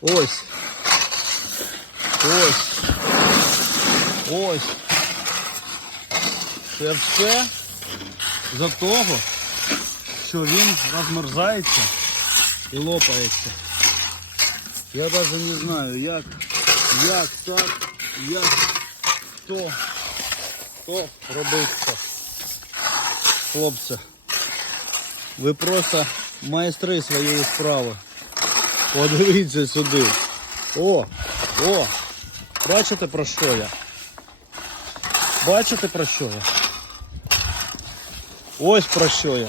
Ось. Ось. Ось. Це все за того, що він розмерзається і лопається. Я навіть не знаю, як, як так, як хто, хто робив це. Хлопці, ви просто майстри своєї справи. Подивіться сюди. О, о, бачите про що я? Бачите про що я? Ось про що я.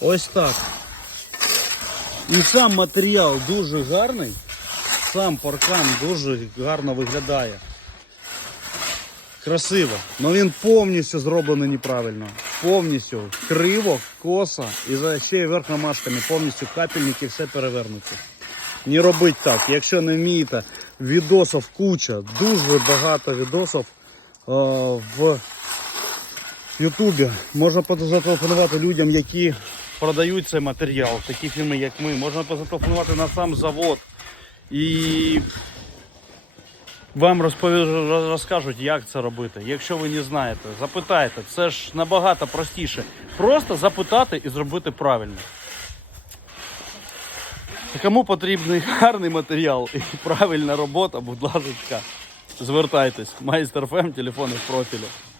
Ось так. І сам матеріал дуже гарний. Сам паркан дуже гарно виглядає. Красиво. але він повністю зроблений неправильно. Повністю криво, косо і за ще й повністю капельники все перевернуті. Не робіть так. Якщо не вмієте, відосів куча, дуже багато відосів е, в Ютубі. Можна зателефонувати людям, які продають цей матеріал, такі фірми, як ми. Можна позателефонувати на сам завод і вам розкажуть, як це робити. Якщо ви не знаєте, запитайте. Це ж набагато простіше. Просто запитати і зробити правильно. Кому потрібний гарний матеріал і правильна робота, будь ласка, звертайтесь. Майстер ФМ, телефони в профілі.